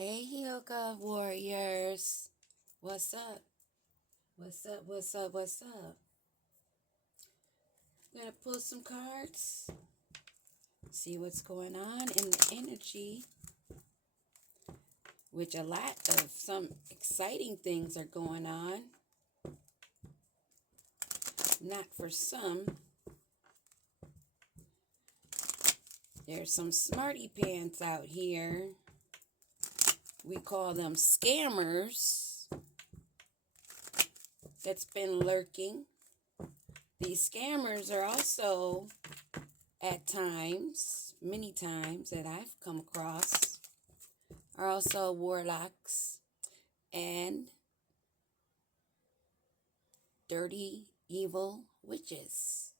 Hey, yoga warriors. What's up? What's up? What's up? What's up? I'm going to pull some cards, see what's going on in the energy, which a lot of some exciting things are going on. Not for some. There's some smarty pants out here. We call them scammers that's been lurking. These scammers are also, at times, many times that I've come across, are also warlocks and dirty, evil witches.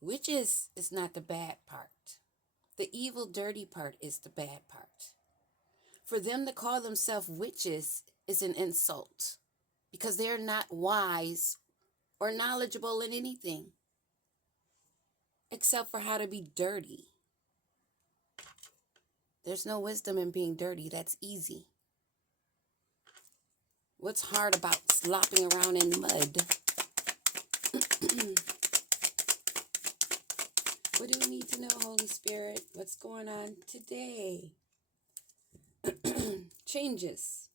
Witches is not the bad part. The evil, dirty part is the bad part. For them to call themselves witches is an insult because they're not wise or knowledgeable in anything except for how to be dirty. There's no wisdom in being dirty. That's easy. What's hard about slopping around in mud? What do we need to know, Holy Spirit? What's going on today? Changes.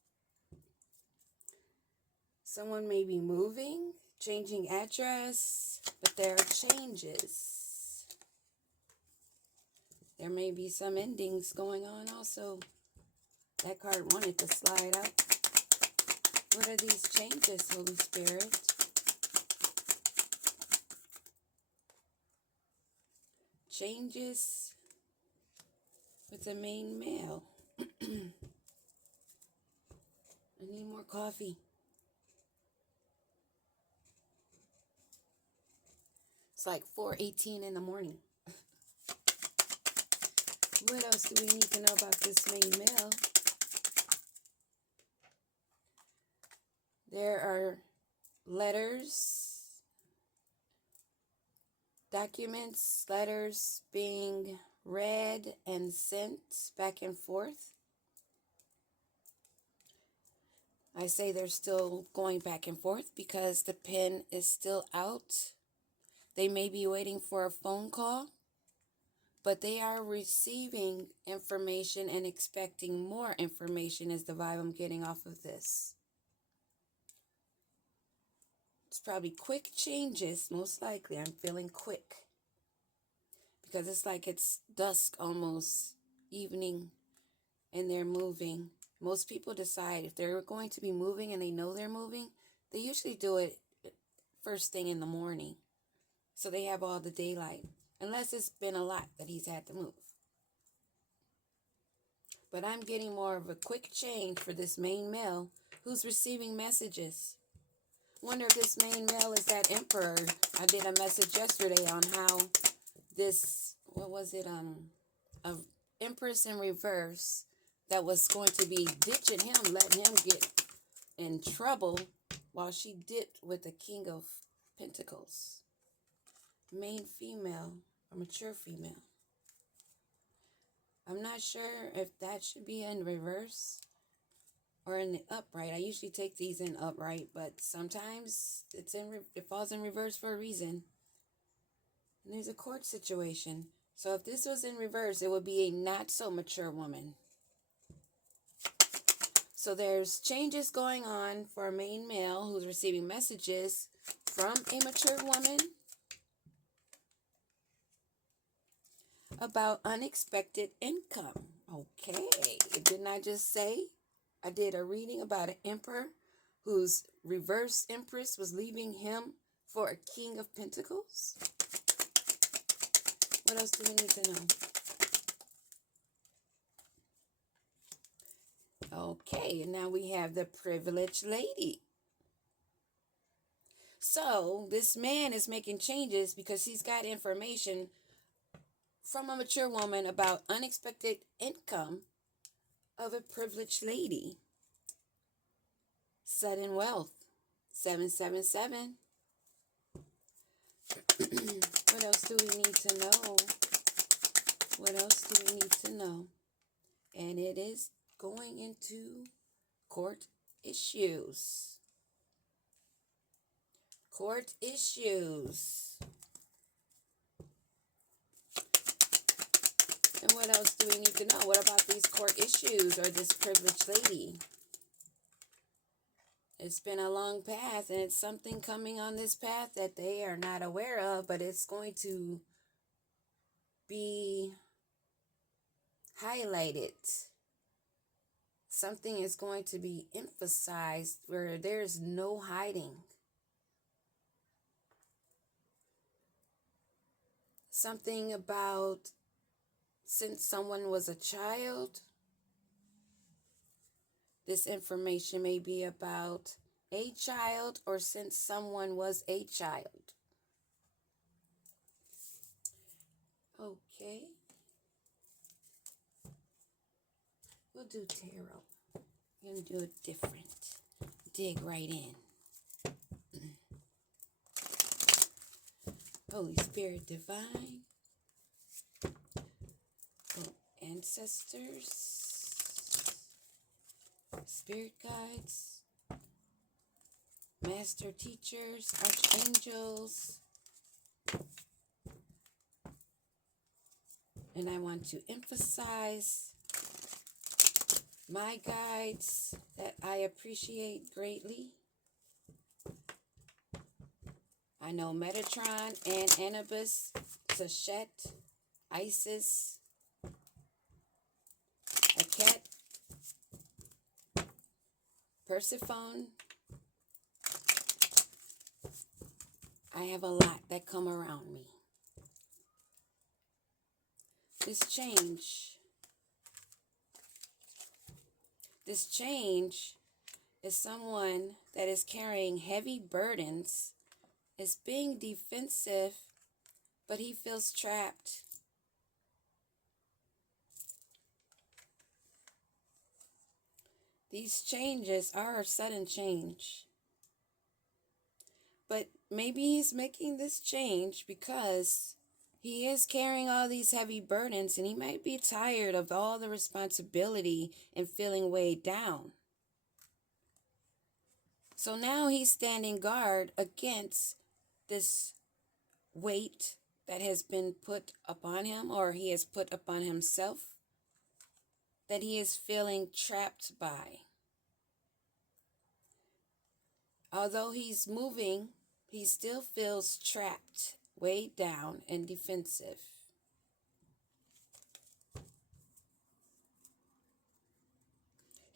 Someone may be moving, changing address, but there are changes. There may be some endings going on also. That card wanted to slide out. What are these changes, Holy Spirit? Changes with the main male. I need more coffee. It's like 4:18 in the morning. What else do we need to know about this main male? There are letters, documents, letters being read and sent back and forth. I say they're still going back and forth because the pen is still out. They may be waiting for a phone call, but they are receiving information and expecting more information is the vibe I'm getting off of this. It's probably quick changes, most likely. I'm feeling quick because it's like it's dusk almost, evening, and they're moving. Most people decide if they're going to be moving and they know they're moving, they usually do it first thing in the morning. So they have all the daylight, unless it's been a lot that he's had to move. But I'm getting more of a quick change for this main male who's receiving messages. Wonder if this main male is that emperor. I did a message yesterday on how this, a empress in reverse that was going to be ditching him, letting him get in trouble while she dipped with the King of Pentacles. Main female, a mature female. I'm not sure if that should be in reverse or in the upright. I usually take these in upright, but sometimes it falls in reverse for a reason. And there's a court situation. So if this was in reverse, it would be a not so mature woman. So there's changes going on for a main male who's receiving messages from a mature woman about unexpected income. Okay, didn't I just say I did a reading about an emperor whose reverse empress was leaving him for a King of Pentacles? What else do we need to know? Okay, and now we have the privileged lady. So this man is making changes because he's got information from a mature woman about unexpected income of a privileged lady. Sudden wealth. 777. What else do we need to know? What else do we need to know? And it is going into court issues. Court issues. And what else do we need to know? What about these court issues or this privileged lady? It's been a long path, and it's something coming on this path that they are not aware of, but it's going to be highlighted. Something is going to be emphasized where there's no hiding. Something about since someone was a child. This information may be about a child or since someone was a child. Okay. We'll do tarot. We're going to do it different. Dig right in. Holy Spirit Divine. Ancestors. Spirit guides. Master teachers. Archangels. And I want to emphasize my guides that I appreciate greatly. I know Metatron and Anubis, Sachet, Isis, Aket, Persephone. I have a lot that come around me. This change is someone that is carrying heavy burdens, is being defensive, but he feels trapped. These changes are a sudden change. But maybe he's making this change because he is carrying all these heavy burdens and he might be tired of all the responsibility and feeling weighed down. So now he's standing guard against this weight that has been put upon him, or he has put upon himself, that he is feeling trapped by. Although he's moving, he still feels trapped, weighed down, and defensive.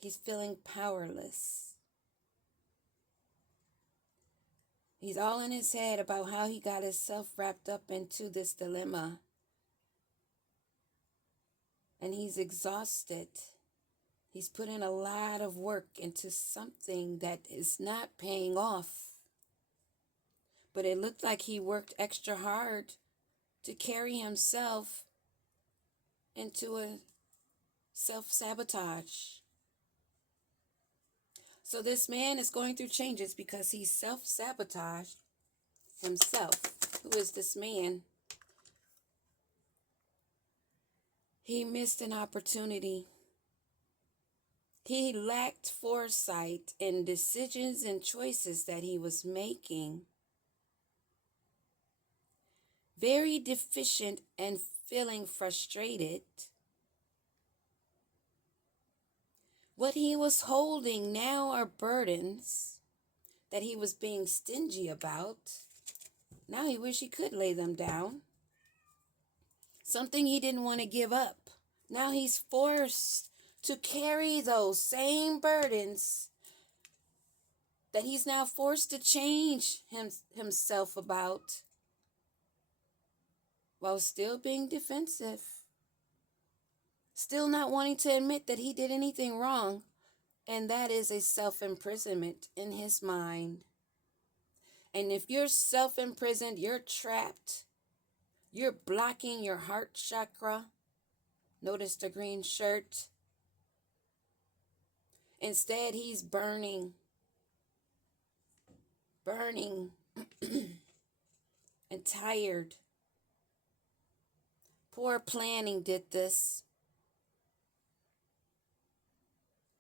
He's feeling powerless. He's all in his head about how he got himself wrapped up into this dilemma. And he's exhausted. He's put in a lot of work into something that is not paying off. But it looked like he worked extra hard to carry himself into a self-sabotage. So this man is going through changes because he self-sabotaged himself. Who is this man? He missed an opportunity. He lacked foresight in decisions and choices that he was making. Very deficient and feeling frustrated. What he was holding now are burdens that he was being stingy about. Now he wished he could lay them down. Something he didn't want to give up. Now he's forced to carry those same burdens that he's now forced to change himself about while still being defensive. Still not wanting to admit that he did anything wrong, and that is a self-imprisonment in his mind. And if you're self-imprisoned, you're trapped. You're blocking your heart chakra. Notice the green shirt. Instead, he's burning and tired. Poor planning did this.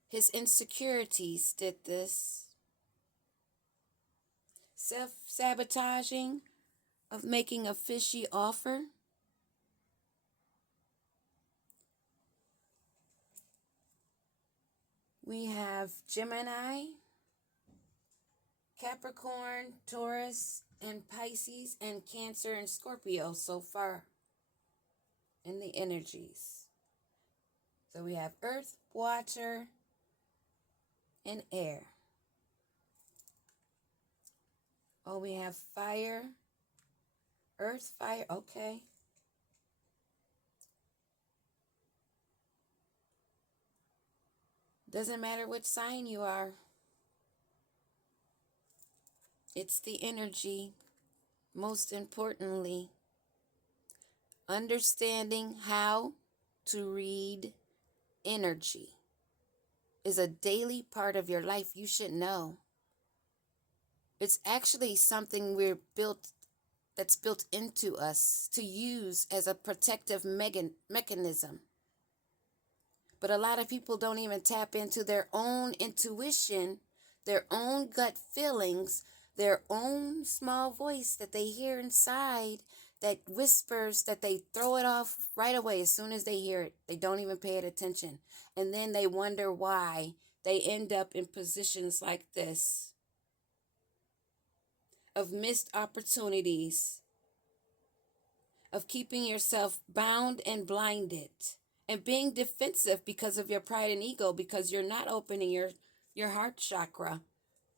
His insecurities did this. Self-sabotaging of making a fishy offer. We have Gemini, Capricorn, Taurus, and Pisces, and Cancer and Scorpio so far in the energies. So we have earth, water, and air. Oh, we have fire, earth, fire, okay. Doesn't matter which sign you are. It's the energy. Most importantly, understanding how to read energy is a daily part of your life. You should know. It's actually something that's built into us to use as a protective mechanism. But a lot of people don't even tap into their own intuition, their own gut feelings, their own small voice that they hear inside that whispers, that they throw it off right away as soon as they hear it. They don't even pay it attention. And then they wonder why they end up in positions like this of missed opportunities, of keeping yourself bound and blinded, and being defensive because of your pride and ego, because you're not opening your heart chakra.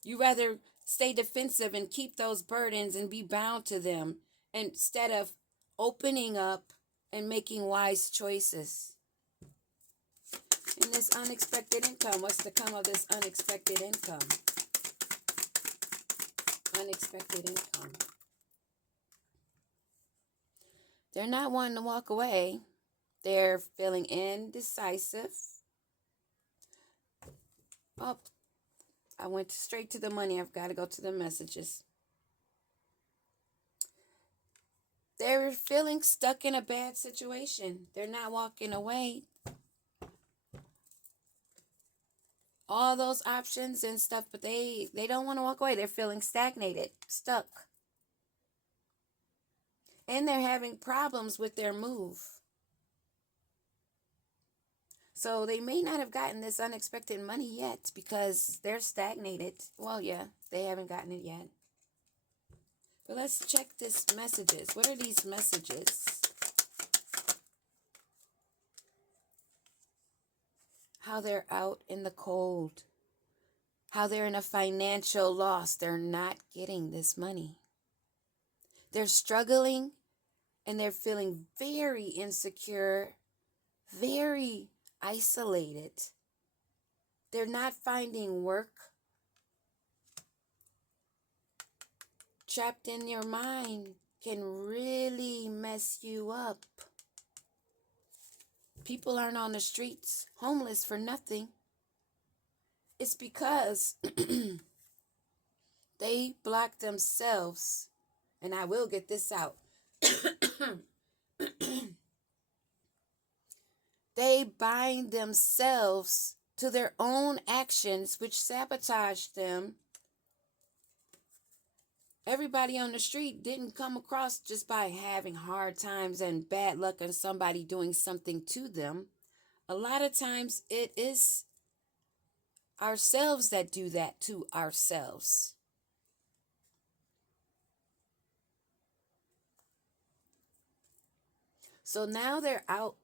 You rather stay defensive and keep those burdens and be bound to them instead of opening up and making wise choices. And this unexpected income, what's to come of this unexpected income? Unexpected income. They're not wanting to walk away. They're feeling indecisive. Oh, I went straight to the money. I've got to go to the messages. They're feeling stuck in a bad situation. They're not walking away. All those options and stuff, but they don't want to walk away. They're feeling stagnated, stuck. And they're having problems with their move. So they may not have gotten this unexpected money yet because they're stagnated. Well, yeah, they haven't gotten it yet. But let's check this messages. What are these messages? How they're out in the cold. How they're in a financial loss. They're not getting this money. They're struggling and they're feeling very insecure, very isolated. They're not finding work. Trapped in your mind can really mess you up. People aren't on the streets homeless for nothing. It's because they block themselves, and I will get this out. They bind themselves to their own actions, which sabotage them. Everybody on the street didn't come across just by having hard times and bad luck and somebody doing something to them. A lot of times it is ourselves that do that to ourselves. So now they're out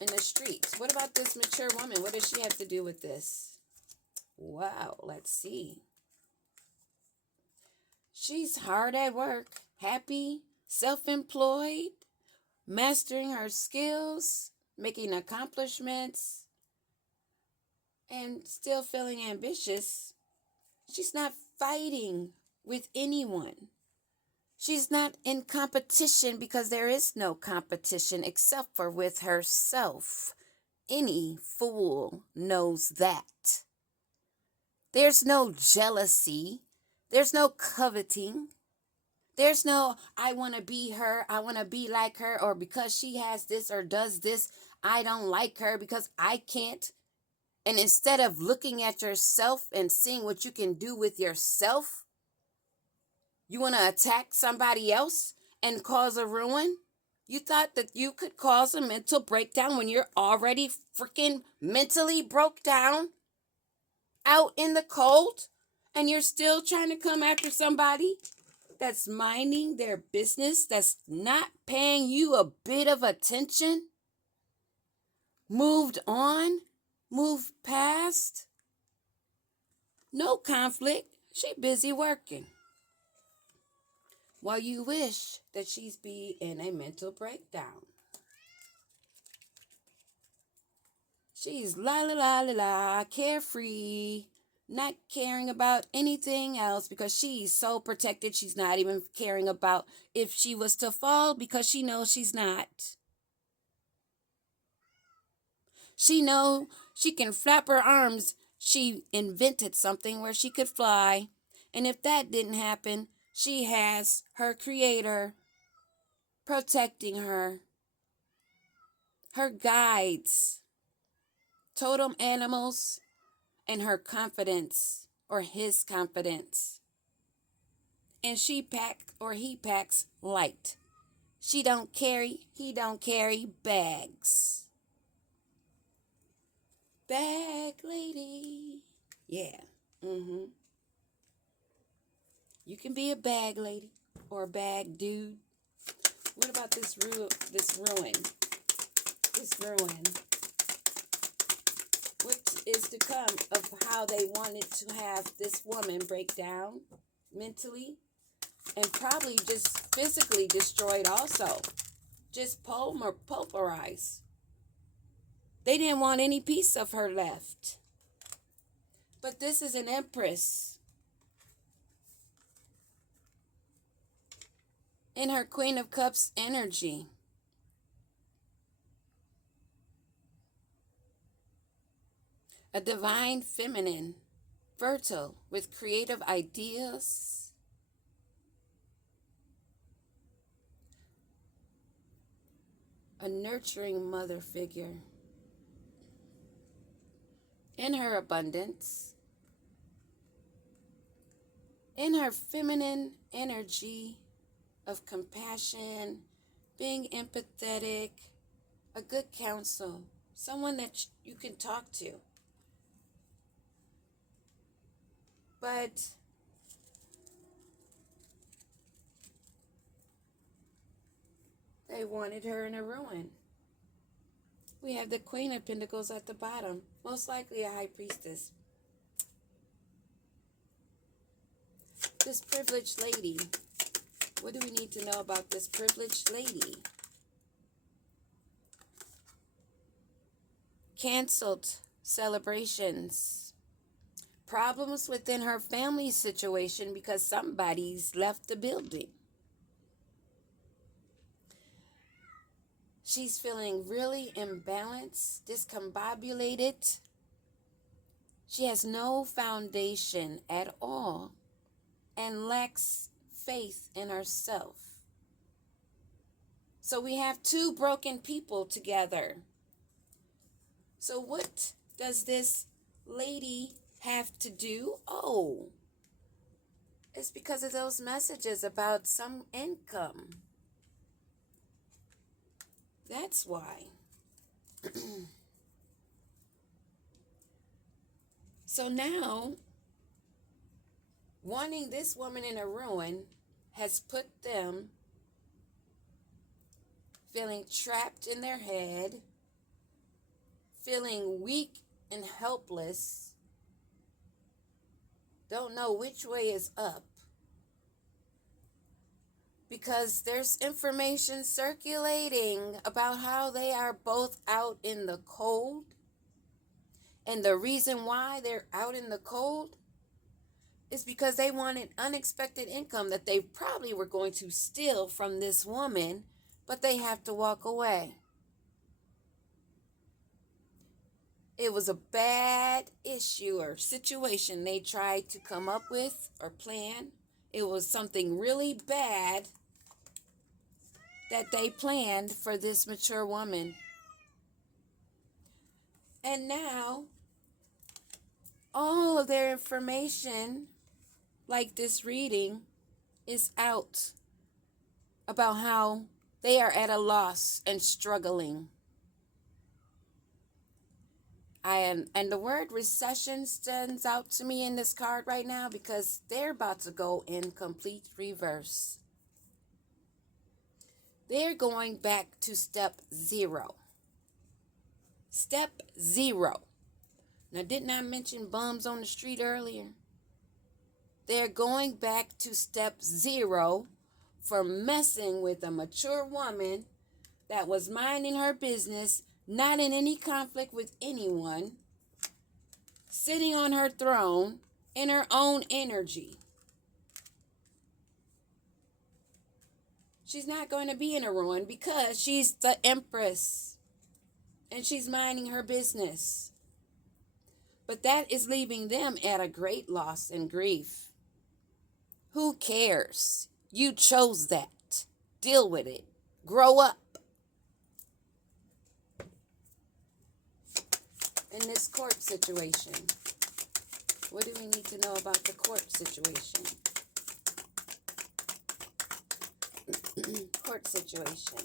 in the streets. What about this mature woman? What does she have to do with this? Wow, let's see. She's hard at work, happy, self-employed, mastering her skills, making accomplishments, and still feeling ambitious. She's not fighting with anyone. She's not in competition because there is no competition except for with herself. Any fool knows that. There's no jealousy. There's no coveting. There's no, I want to be her, I want to be like her, or because she has this or does this, I don't like her because I can't. And instead of looking at yourself and seeing what you can do with yourself, you want to attack somebody else and cause a ruin? You thought that you could cause a mental breakdown when you're already freaking mentally broke down out in the cold, and you're still trying to come after somebody that's minding their business, that's not paying you a bit of attention? Moved on, moved past, no conflict. She busy working. While you wish that she's be in a mental breakdown. She's la la la la la, carefree, not caring about anything else because she's so protected. She's not even caring about if she was to fall because she knows she's not. She knows she can flap her arms. She invented something where she could fly. And if that didn't happen, she has her creator protecting her, her guides, totem animals, and her confidence or his confidence. And she packs or he packs light. He don't carry bags. Bag lady. Yeah. You can be a bag lady or a bag dude. What about this ruin? This ruin. What is to come of how they wanted to have this woman break down mentally and probably just physically destroyed also. Just pulverized. They didn't want any piece of her left. But this is an empress. In her Queen of Cups energy. A divine feminine, fertile with creative ideas. A nurturing mother figure. In her abundance. In her feminine energy of compassion, being empathetic, a good counsel, someone that you can talk to. But they wanted her in a ruin. We have the Queen of Pentacles at the bottom, most likely a high priestess. This privileged lady. What do we need to know about this privileged lady? Canceled celebrations. Problems within her family situation because somebody's left the building. She's feeling really imbalanced, discombobulated. She has no foundation at all and lacks faith in herself. So we have two broken people together. So what does this lady have to do? Oh, it's because of those messages about some income. That's why. So now, wanting this woman in a ruin has put them feeling trapped in their head, feeling weak and helpless, don't know which way is up. Because there's information circulating about how they are both out in the cold. And the reason why they're out in the cold is because they wanted unexpected income that they probably were going to steal from this woman, but they have to walk away. It was a bad issue or situation they tried to come up with or plan. It was something really bad that they planned for this mature woman. And now all of their information, like this reading, is out about how they are at a loss and struggling. And the word recession stands out to me in this card right now because they're about to go in complete reverse. They're going back to step 0. Step 0. Now, didn't I mention bums on the street earlier? They're going back to step 0 for messing with a mature woman that was minding her business, not in any conflict with anyone, sitting on her throne in her own energy. She's not going to be in a ruin because she's the empress and she's minding her business. But that is leaving them at a great loss and grief. Who cares? You chose that. Deal with it. Grow up. In this court situation, what do we need to know about the court situation? Court situation.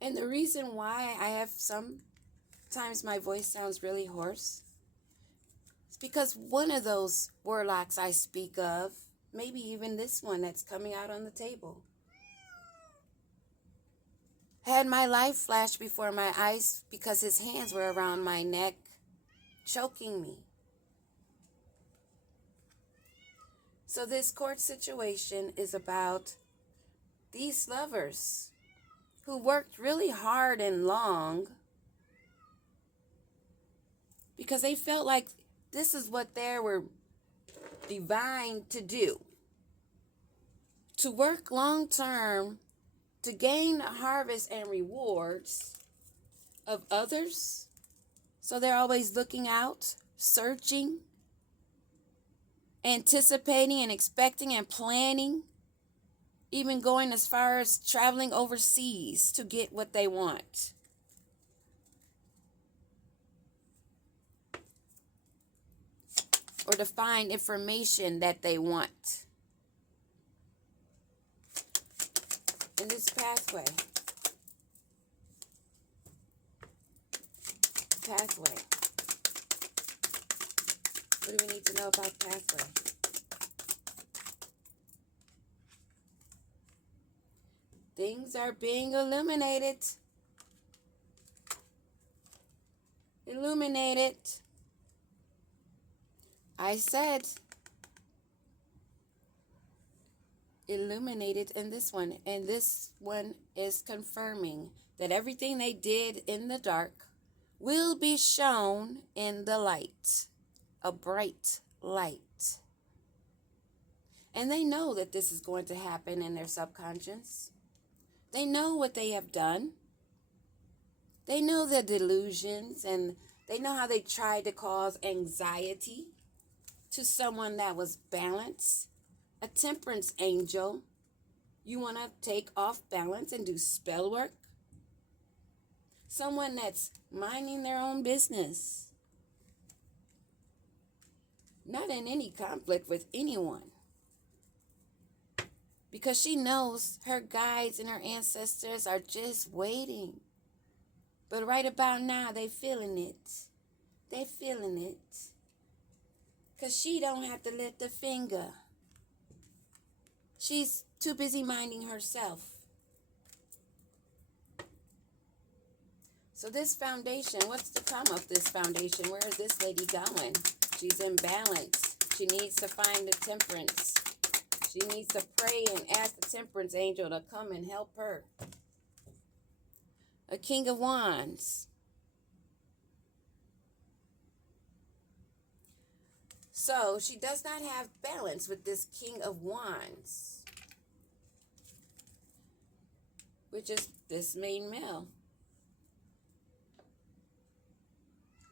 And the reason why I have sometimes my voice sounds really hoarse is because one of those warlocks I speak of, maybe even this one that's coming out on the table, had my life flash before my eyes because his hands were around my neck, choking me. So this court situation is about these lovers who worked really hard and long because they felt like this is what they were divine to do. To work long term, to gain a harvest and rewards of others. So they're always looking out, searching, anticipating and expecting and planning, even going as far as traveling overseas to get what they want. Or to find information that they want. In this pathway. What do we need to know about pathway? Things are being illuminated. Illuminated. I said illuminated in this one. And this one is confirming that everything they did in the dark will be shown in the light. A bright light. And they know that this is going to happen in their subconscious. They know what they have done. They know the delusions and they know how they tried to cause anxiety to someone that was balanced. A temperance angel. You want to take off balance and do spell work? Someone that's minding their own business. Not in any conflict with anyone. Because she knows her guides and her ancestors are just waiting. But right about now, they feeling it. They feeling it. Because she don't have to lift a finger. She's too busy minding herself. So this foundation, what's to come of this foundation? Where is this lady going? She's in balance. She needs to find the temperance. She needs to pray and ask the temperance angel to come and help her. A King of Wands. So she does not have balance with this King of Wands, which is this main male.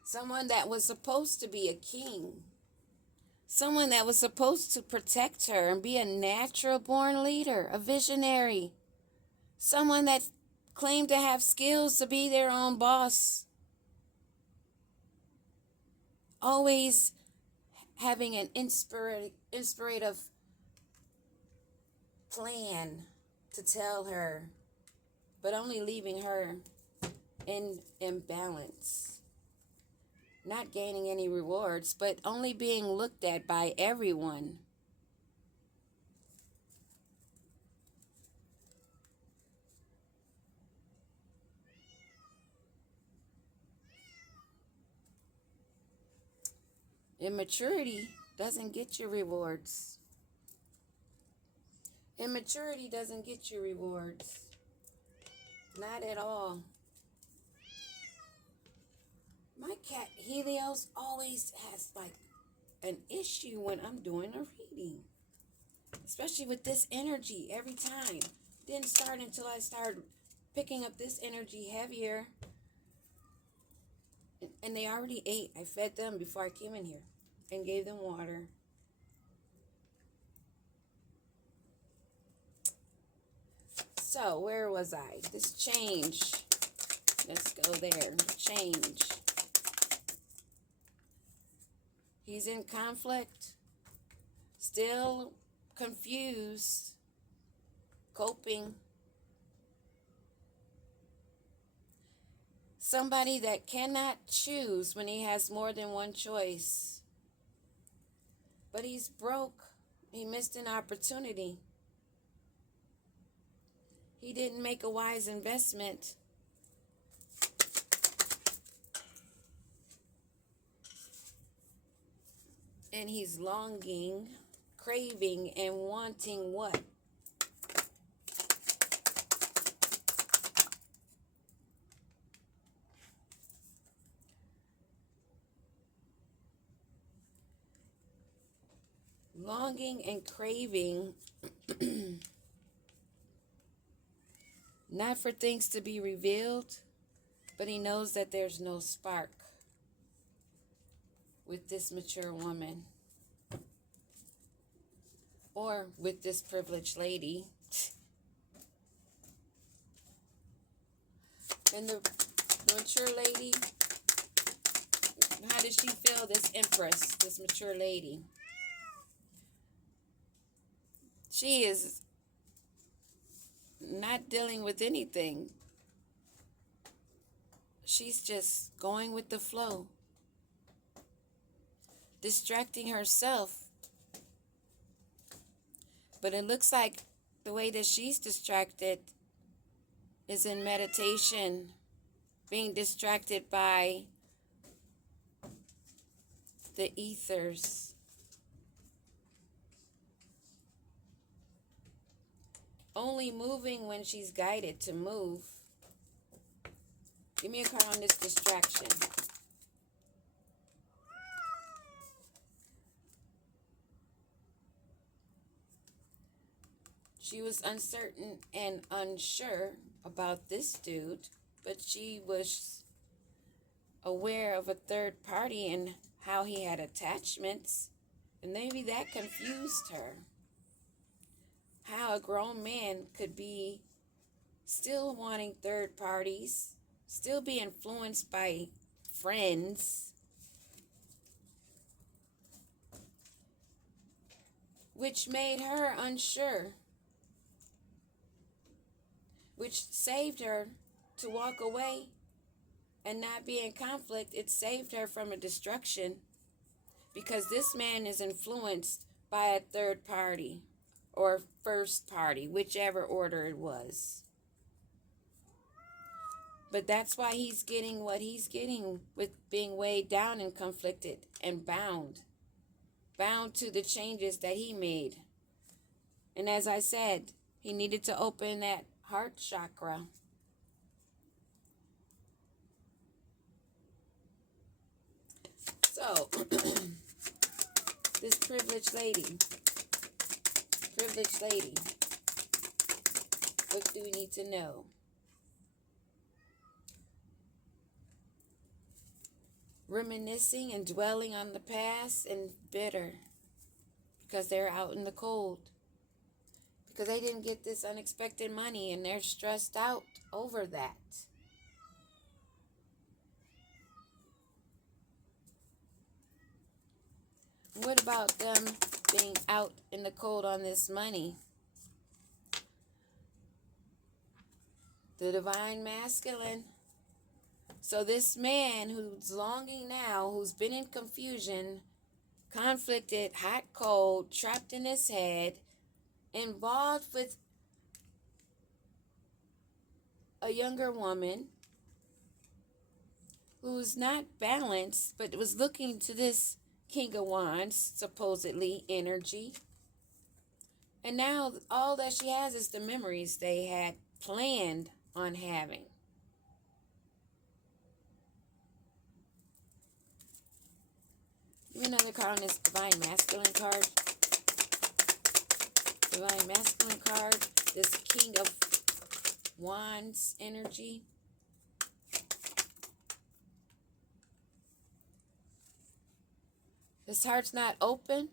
Someone that was supposed to be a king. Someone that was supposed to protect her and be a natural born leader, a visionary. Someone that claimed to have skills to be their own boss. always having an inspirative plan to tell her, but only leaving her in imbalance. Not gaining any rewards, but only being looked at by everyone. Immaturity doesn't get you rewards. Immaturity doesn't get you rewards. Not at all. My cat Helios always has like an issue when I'm doing a reading. Especially with this energy every time. Didn't start until I started picking up this energy heavier. And they already ate. I fed them before I came in here and gave them water. So, where was I? This change. Let's go there. Change. He's in conflict. Still confused. Coping. Somebody that cannot choose when he has more than one choice. But he's broke. He missed an opportunity. He didn't make a wise investment. And he's longing, craving, and wanting what? Longing and craving, not for things to be revealed, but he knows that there's no spark with this mature woman or with this privileged lady. And the mature lady, how does she feel, this empress, this mature lady? She is not dealing with anything. She's just going with the flow, distracting herself. But it looks like the way that she's distracted is in meditation, being distracted by the ethers. Only moving when she's guided to move. Give me a card on this distraction. She was uncertain and unsure about this dude, but she was aware of a third party and how he had attachments, and maybe that confused her. How a grown man could be still wanting third parties, still be influenced by friends, which made her unsure, which saved her to walk away and not be in conflict. It saved her from a destruction because this man is influenced by a third party or first party, whichever order it was. But that's why he's getting what he's getting with being weighed down and conflicted and bound to the changes that he made. And as I said, he needed to open that heart chakra. So, this privileged lady, what do we need to know? Reminiscing and dwelling on the past and bitter because they're out in the cold. Because they didn't get this unexpected money and they're stressed out over that. What about them being out in the cold on this money? The divine masculine. So this man who's longing now, who's been in confusion, conflicted, hot, cold, trapped in his head, involved with a younger woman who's not balanced, but was looking to this King of Wands, supposedly, energy. And now all that she has is the memories they had planned on having. Give me another card on this Divine Masculine card. Divine Masculine card. This King of Wands energy. His heart's not open,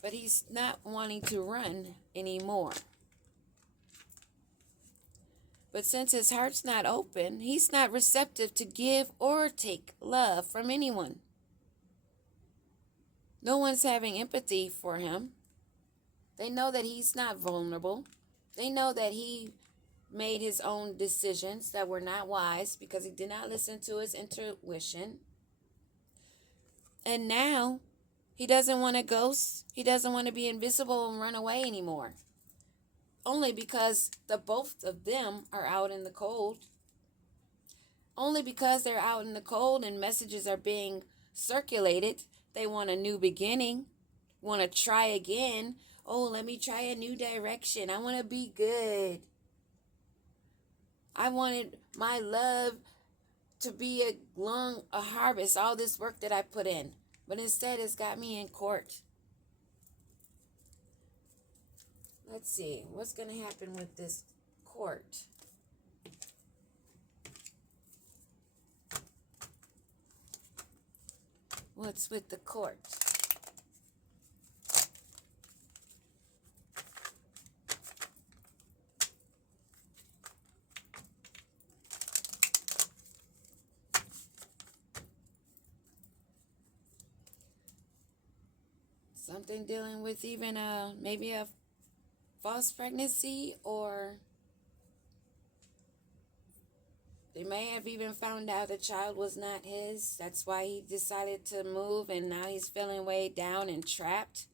but he's not wanting to run anymore. But since his heart's not open, he's not receptive to give or take love from anyone. No one's having empathy for him. They know that he's not vulnerable. They know that he made his own decisions that were not wise because he did not listen to his intuition. And now he doesn't want to ghost. He doesn't want to be invisible and run away anymore. Only because the both of them are out in the cold. Only because they're out in the cold and messages are being circulated. They want a new beginning. Want to try again. Oh, let me try a new direction. I want to be good. I wanted my love to be a harvest, all this work that I put in. But instead, it's got me in court. Let's see, what's going to happen with this court? What's with the court? Something dealing with even maybe a false pregnancy, or they may have even found out the child was not his. That's why he decided to move, and now he's feeling way down and trapped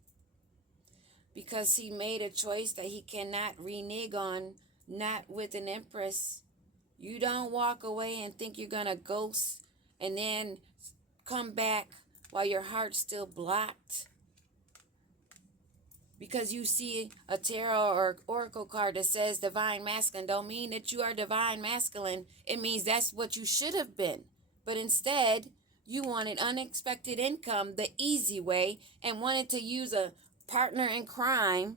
because he made a choice that he cannot renege on, not with an empress. You don't walk away and think you're going to ghost and then come back while your heart's still blocked. Because you see a tarot or oracle card that says divine masculine don't mean that you are divine masculine. It means that's what you should have been. But instead, you wanted unexpected income the easy way and wanted to use a partner in crime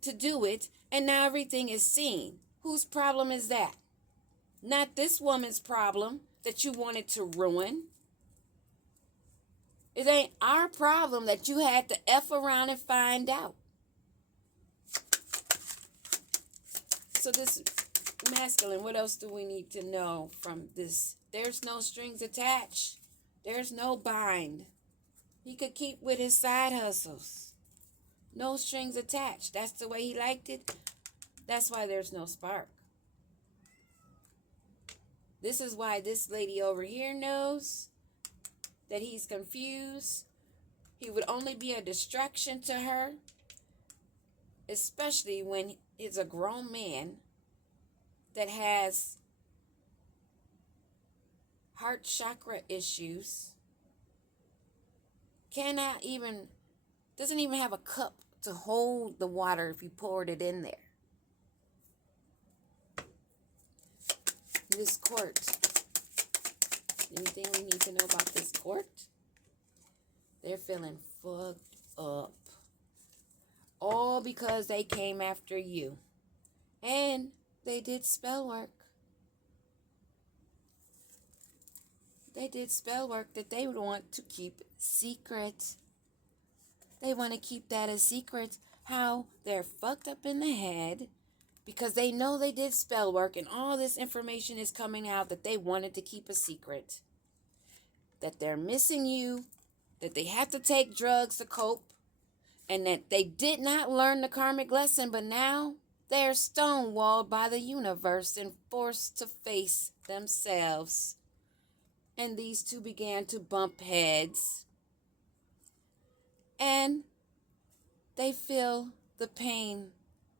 to do it. And now everything is seen. Whose problem is that? Not this woman's problem that you wanted to ruin. It ain't our problem that you had to F around and find out. So this masculine, what else do we need to know from this? There's no strings attached. There's no bind. He could keep with his side hustles. No strings attached. That's the way he liked it. That's why there's no spark. This is why this lady over here knows that he's confused. He would only be a distraction to her, especially when it's a grown man that has heart chakra issues, doesn't even have a cup to hold the water if you poured it in there. This court. Anything we need to know about this court? They're feeling fucked up. All because they came after you. And they did spell work. They did spell work that they would want to keep secret. They want to keep that a secret. How they're fucked up in the head because they know they did spell work and all this information is coming out that they wanted to keep a secret. that they're missing you, that they have to take drugs to cope, and that they did not learn the karmic lesson, but now they're stonewalled by the universe and forced to face themselves. And these two began to bump heads, and they feel the pain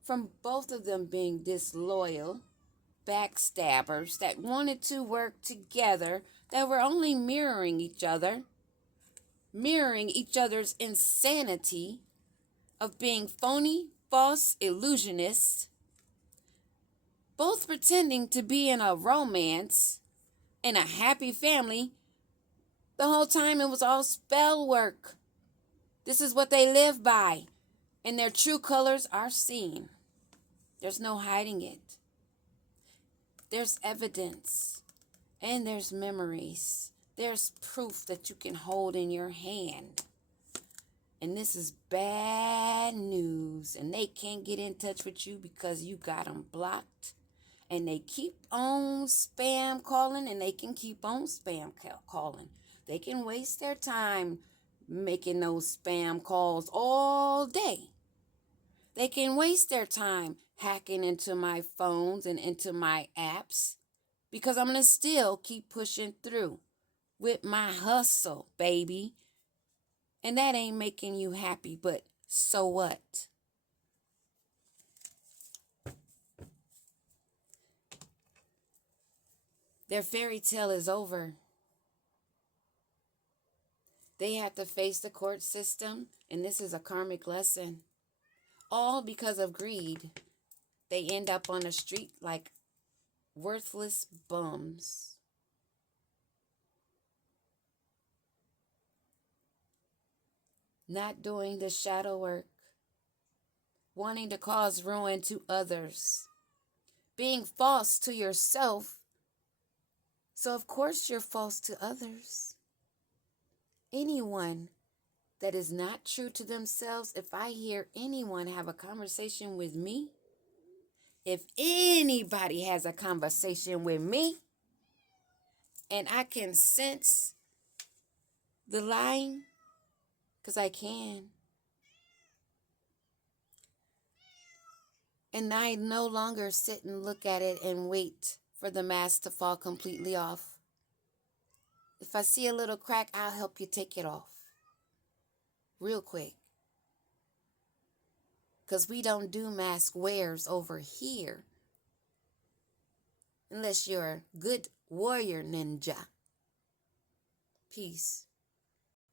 from both of them being disloyal, backstabbers that wanted to work together, that were only mirroring each other's insanity of being phony, false illusionists, both pretending to be in a romance, in a happy family. The whole time it was all spell work. This is what they live by, and their true colors are seen. There's no hiding it. There's evidence, and there's memories. There's proof that you can hold in your hand. And this is bad news, and they can't get in touch with you because you got them blocked. And they keep on spam calling, and they can keep on spam calling. They can waste their time making those spam calls all day. They can waste their time hacking into my phones and into my apps, because I'm going to still keep pushing through with my hustle, baby. And that ain't making you happy, but so what? Their fairy tale is over. They have to face the court system, and this is a karmic lesson. All because of greed. They end up on the street like worthless bums. Not doing the shadow work. Wanting to cause ruin to others. Being false to yourself. So of course you're false to others. Anyone that is not true to themselves, if I hear anyone have a conversation with me, if anybody has a conversation with me, and I can sense the lying, because I can, and I no longer sit and look at it and wait for the mask to fall completely off. If I see a little crack, I'll help you take it off real quick. Because we don't do mask wears over here. Unless you're a good warrior ninja. Peace.